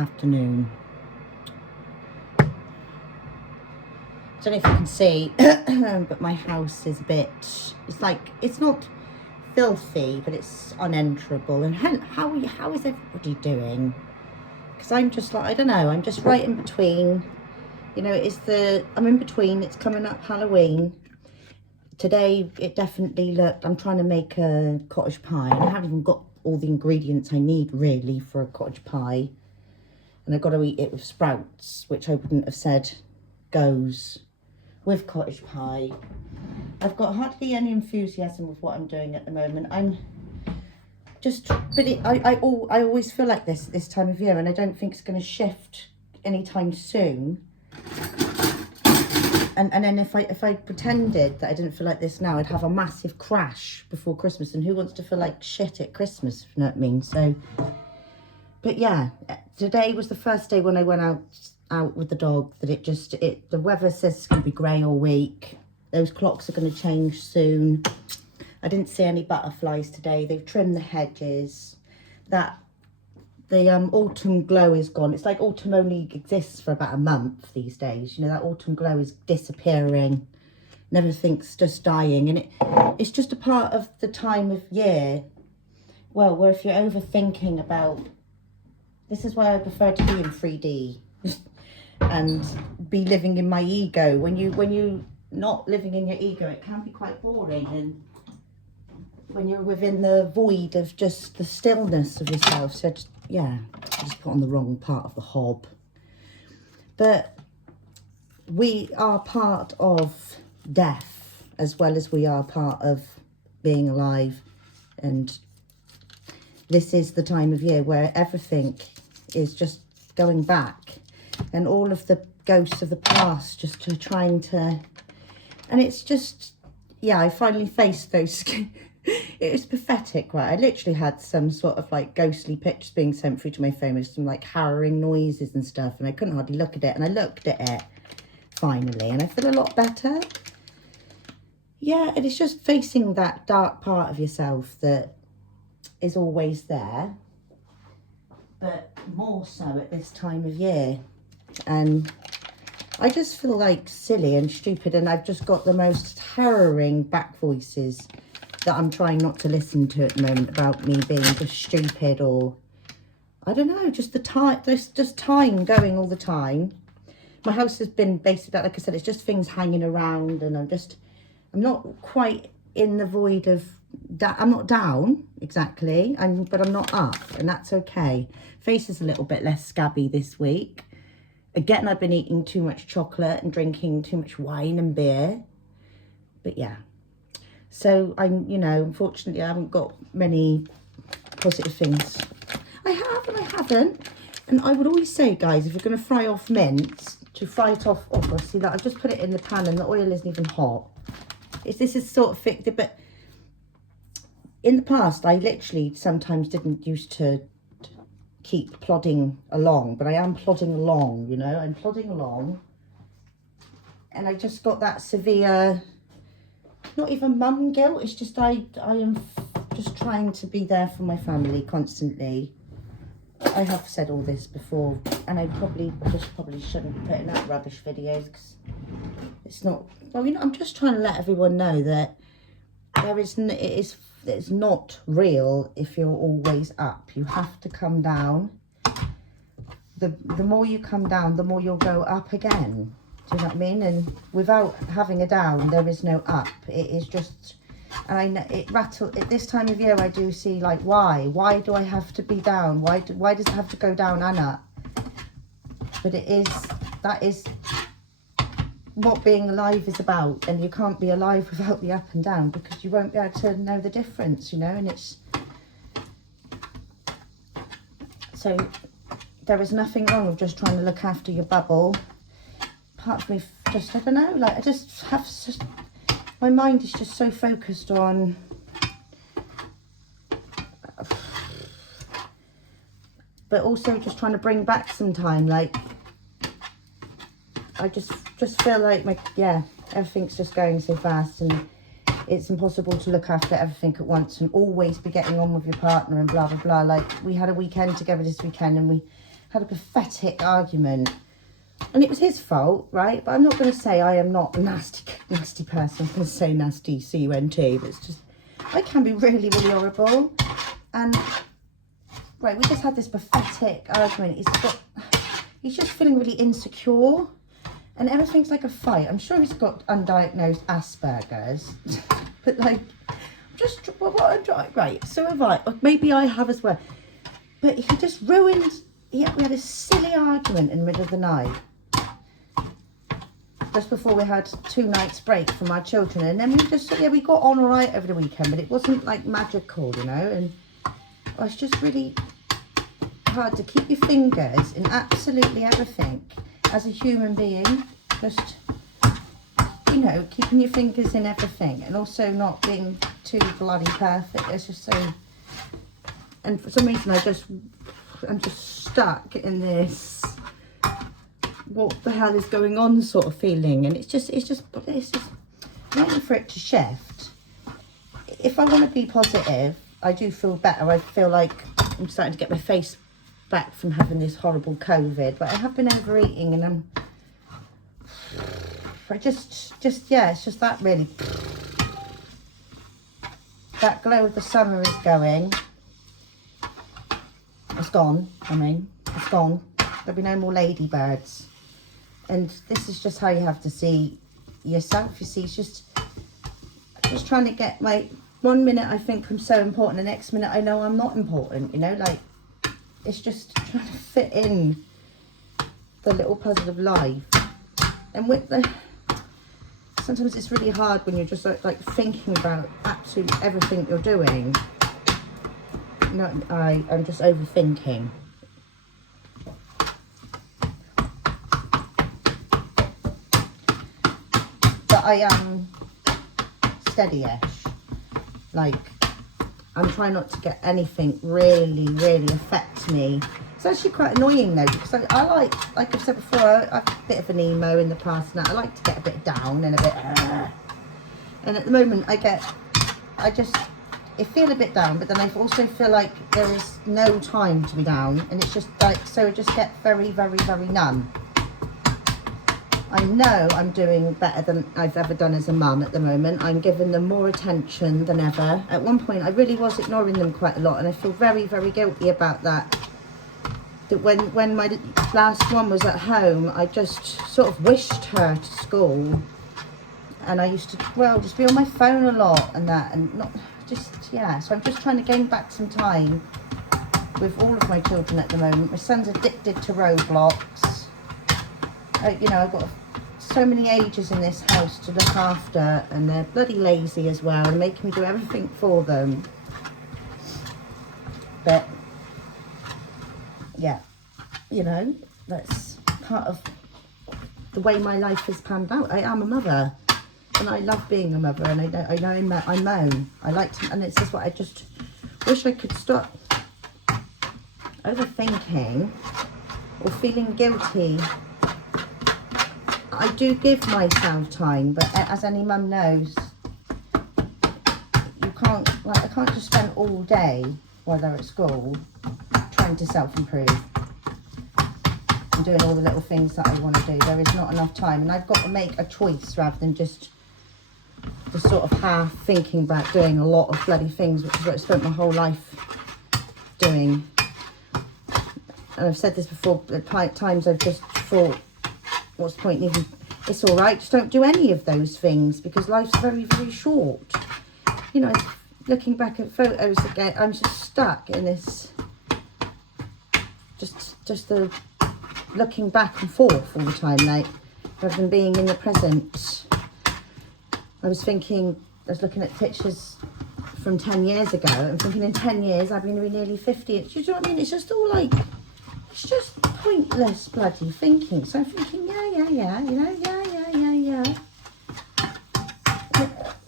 afternoon. I don't know if you can see, but my house is a bit, it's like, it's not filthy, but it's unenterable. And how is everybody doing? Because I'm just like, I don't know, I'm just right in between. You know, I'm in between, it's coming up Halloween. Today, it definitely looked, I'm trying to make a cottage pie, and I haven't even got all the ingredients I need, really, for a cottage pie. And I've got to eat it with sprouts, which I wouldn't have said goes with cottage pie. I've got hardly any enthusiasm with what I'm doing at the moment. I'm just, but I always feel like this time of year, and I don't think it's going to shift anytime soon. And then if I pretended that I didn't feel like this now, I'd have a massive crash before Christmas. And who wants to feel like shit at Christmas, if you know what I mean? So, but yeah, today was the first day when I went out with the dog that the weather says it's going to be grey all week. Those clocks are going to change soon. I didn't see any butterflies today. They've trimmed the hedges. The autumn glow is gone. It's like autumn only exists for about a month these days. You know, that autumn glow is disappearing and everything's just dying. And it's just a part of the time of year, well, where if you're overthinking about, this is why I prefer to be in 3D and be living in my ego. When you not living in your ego, it can be quite boring. And when you're within the void of just the stillness of yourself. So I just put on the wrong part of the hob. But we are part of death as well as we are part of being alive. And this is the time of year where everything is just going back. And all of the ghosts of the past just trying to... And it's just... Yeah, I finally faced those... It was pathetic, right? I literally had some sort of like ghostly pictures being sent through to my phone with some like harrowing noises and stuff, and I couldn't hardly look at it. And I looked at it finally, and I feel a lot better. Yeah, and it's just facing that dark part of yourself that is always there, but more so at this time of year. And I just feel like silly and stupid, and I've just got the most harrowing back voices that I'm trying not to listen to at the moment about me being just stupid, or I don't know, just the time, there's just time going all the time. My house has been basically, like I said, it's just things hanging around, and I'm not quite in the void of that. I'm not down exactly, but I'm not up, and that's okay. Face is a little bit less scabby this week. Again, I've been eating too much chocolate and drinking too much wine and beer, but yeah. So unfortunately I haven't got many positive things. I have and I haven't. And I would always say, guys, if you're going to fry off mince, to fry it off, I see that I've just put it in the pan and the oil isn't even hot. This is sort of thick, but in the past, I literally sometimes didn't used to keep plodding along, but I am plodding along, you know, I'm plodding along. And I just got that severe... not even mum guilt, it's just I am just trying to be there for my family constantly. I have said all this before, and I probably shouldn't be putting out rubbish videos, because it's not, well, you know, I'm just trying to let everyone know that it's not real if you're always up. You have to come down. The more you come down, the more you'll go up again. Do you know what I mean? And without having a down, there is no up. It is just, and I know it rattles. At this time of year, I do see like, why do I have to be down? Why does it have to go down and up? But that is what being alive is about. And you can't be alive without the up and down, because you won't be able to know the difference, you know. And it's, so there is nothing wrong with just trying to look after your bubble. Part of me just, I don't know, like I just have, my mind is just so focused on, but also just trying to bring back some time. Like I just feel like everything's just going so fast, and it's impossible to look after everything at once and always be getting on with your partner and blah blah blah. Like we had a weekend together this weekend, and had a pathetic argument. And it was his fault, right? But I'm not going to say I am not a nasty person. I'm going to say nasty, C-U-N-T. But it's just, I can be really, really horrible. And, right, we just had this pathetic argument. He's just feeling really insecure. And everything's like a fight. I'm sure he's got undiagnosed Asperger's. But, like, right, so have I. Or maybe I have as well. But he just ruined, we had a silly argument in the middle of the night. Just before we had 2 nights break from our children. And then we got on all right over the weekend. But it wasn't, like, magical, you know. And it's just really hard to keep your fingers in absolutely everything as a human being. Just, you know, keeping your fingers in everything. And also not being too bloody perfect. It's just so... And for some reason, I'm just stuck in this, what the hell is going on sort of feeling. And it's just waiting for it to shift. If I want to be positive, I do feel better. I feel like I'm starting to get my face back from having this horrible COVID. But I have been overeating and yeah, it's just that really. That glow of the summer is going. It's gone, it's gone. There'll be no more ladybirds. And this is just how you have to see yourself. You see, it's just trying to get one minute I think I'm so important, the next minute I know I'm not important, you know, like, it's just trying to fit in the little puzzle of life. And sometimes it's really hard when you're just like thinking about absolutely everything you're doing. No, I'm just overthinking. But I am steady-ish. Like, I'm trying not to get anything really affect me. It's actually quite annoying though, because I like I've said before, I'm a bit of an emo in the past, and I like to get a bit down and a bit. And at the moment, I feel a bit down, but then I also feel like there is no time to be down, and it's just like, so I just get very numb. I know I'm doing better than I've ever done as a mum at the moment. I'm giving them more attention than ever. At one point, I really was ignoring them quite a lot, and I feel very guilty about that. That when my last one was at home, I just sort of wished her to school, and I used to, just be on my phone a lot and that, and not... So I'm just trying to gain back some time with all of my children at the moment. My son's addicted to Roblox. You know, I've got so many ages in this house to look after, and they're bloody lazy as well, and making me do everything for them. But yeah, you know, that's part of the way my life has panned out. I am a mother. And I love being a mother, and I know I moan. I like to, and it's just what I just wish I could stop overthinking or feeling guilty. I do give myself time, but as any mum knows, you can't, I can't just spend all day while they're at school trying to self-improve and doing all the little things that I want to do. There is not enough time, and I've got to make a choice rather than just the sort of half thinking about doing a lot of bloody things, which is what I spent my whole life doing. And I've said this before, at times I've just thought, what's the point in even, it's all right, just don't do any of those things, because life's very short. You know, looking back at photos again, I'm just stuck in this, just the looking back and forth all the time, like, rather than being in the present. I was looking at pictures from 10 years ago, and thinking in 10 years I'm going to be nearly 50. Do you know what I mean? It's just all like, it's just pointless bloody thinking. So I'm thinking, yeah, you know, yeah.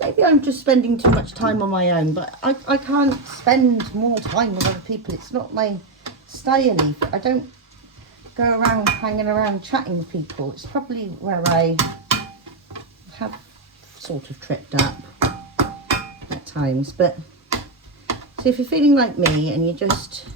Maybe I'm just spending too much time on my own, but I can't spend more time with other people. It's not my style. I don't go around hanging around chatting with people. It's probably where I have sort of tripped up at times. But so if you're feeling like me and you're just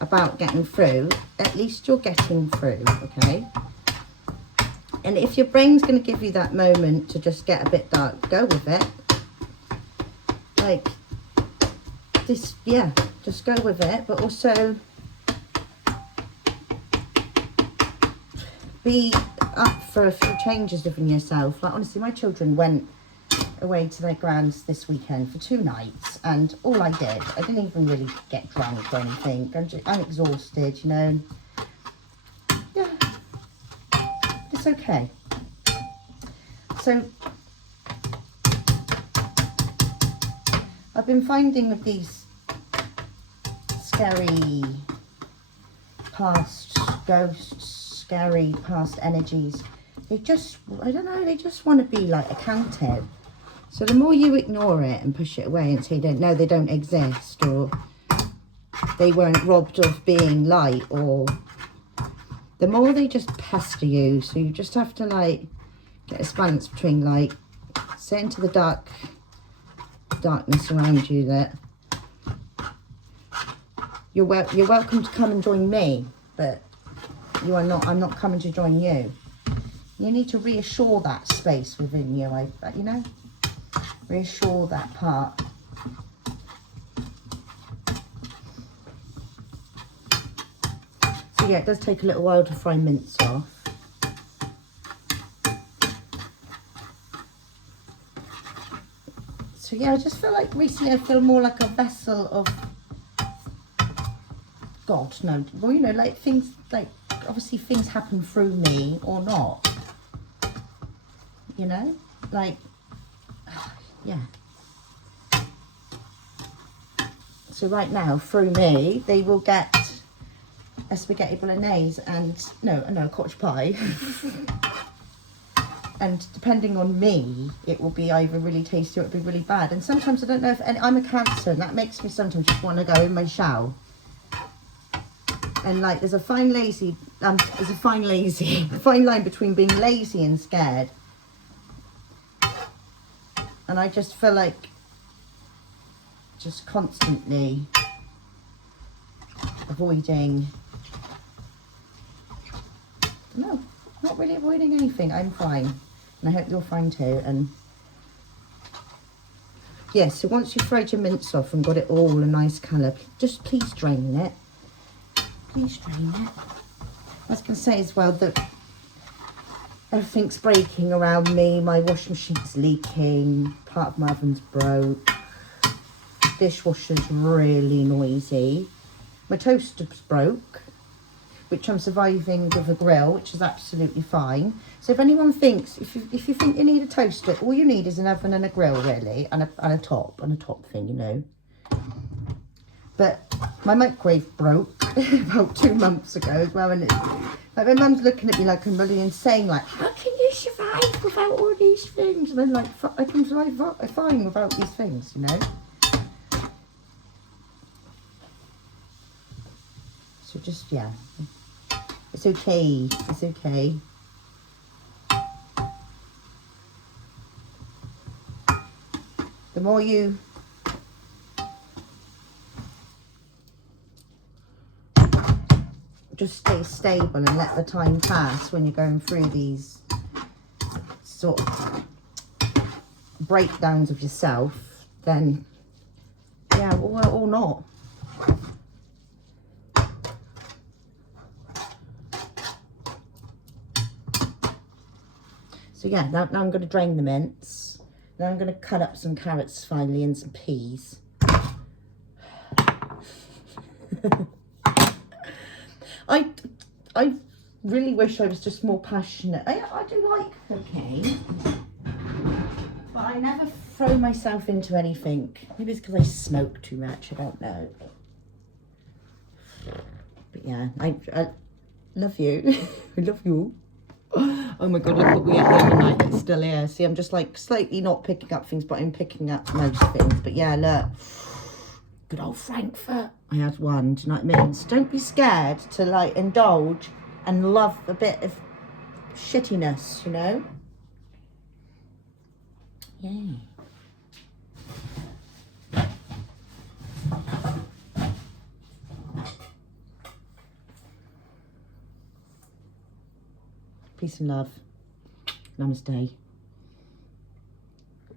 about getting through, at least you're getting through, okay? And if your brain's going to give you that moment to just get a bit dark, go with it. Like, this, yeah, just go with it. But also, be up for a few changes within yourself. Like, honestly, my children went away to their grands this weekend for 2 nights, and all I didn't even really get drunk or anything. I'm exhausted, you know. Yeah, it's okay. So I've been finding with these scary past ghosts, scary past energies, they just, I don't know, they just want to be like accounted. So the more you ignore it and push it away and say they don't exist, or they weren't robbed of being light, or the more they just pester you. So you just have to like get a balance between like say into the darkness around you that you're welcome to come and join me, but you are not. I'm not coming to join you. You need to reassure that space within you. You know. Reassure that part. So yeah, it does take a little while to fry mince off. So yeah, I just feel like recently I feel more like a vessel of God. No, well, you know, like things, like obviously things happen through me or not. You know, like. Yeah. So right now, through me, they will get a spaghetti bolognese and a cottage pie. And depending on me, it will be either really tasty or it'll be really bad. And sometimes I don't know if I'm a Cancer, and that makes me sometimes just want to go in my shower. And like, there's a fine line between being lazy and scared. And I just feel like just constantly avoiding, no, not really avoiding anything. I'm fine. And I hope you're fine too. And yeah, so once you've fried your mince off and got it all a nice colour, just please drain it. Please drain it. I was going to say as well that everything's breaking around me. My washing machine's leaking. Part of my oven's broke. Dishwasher's really noisy. My toaster's broke, which I'm surviving with a grill, which is absolutely fine. So if anyone thinks, if you think you need a toaster, all you need is an oven and a grill, really, and a top thing, you know. But my microwave broke about 2 months ago as well, and like my mum's looking at me like I'm really insane, like, how can you survive without all these things? And I'm like, I can survive fine without these things, you know. So just, yeah, it's okay, it's okay. The more you just stay stable and let the time pass when you're going through these sort of breakdowns of yourself, then yeah, or not. So yeah, now I'm going to drain the mince. Now I'm going to cut up some carrots finally and some peas. I really wish I was just more passionate. I do like cooking, but I never throw myself into anything. Maybe it's because I smoke too much, I don't know. But yeah, I love you. I love you. Oh my God, look what we ate the other night that's still here. See, I'm just like slightly not picking up things, but I'm picking up most things. But yeah, look. Good old Frankfurt. I had one, do you know what I mean? So don't be scared to like indulge and love a bit of shittiness, you know? Yeah. Peace and love. Namaste.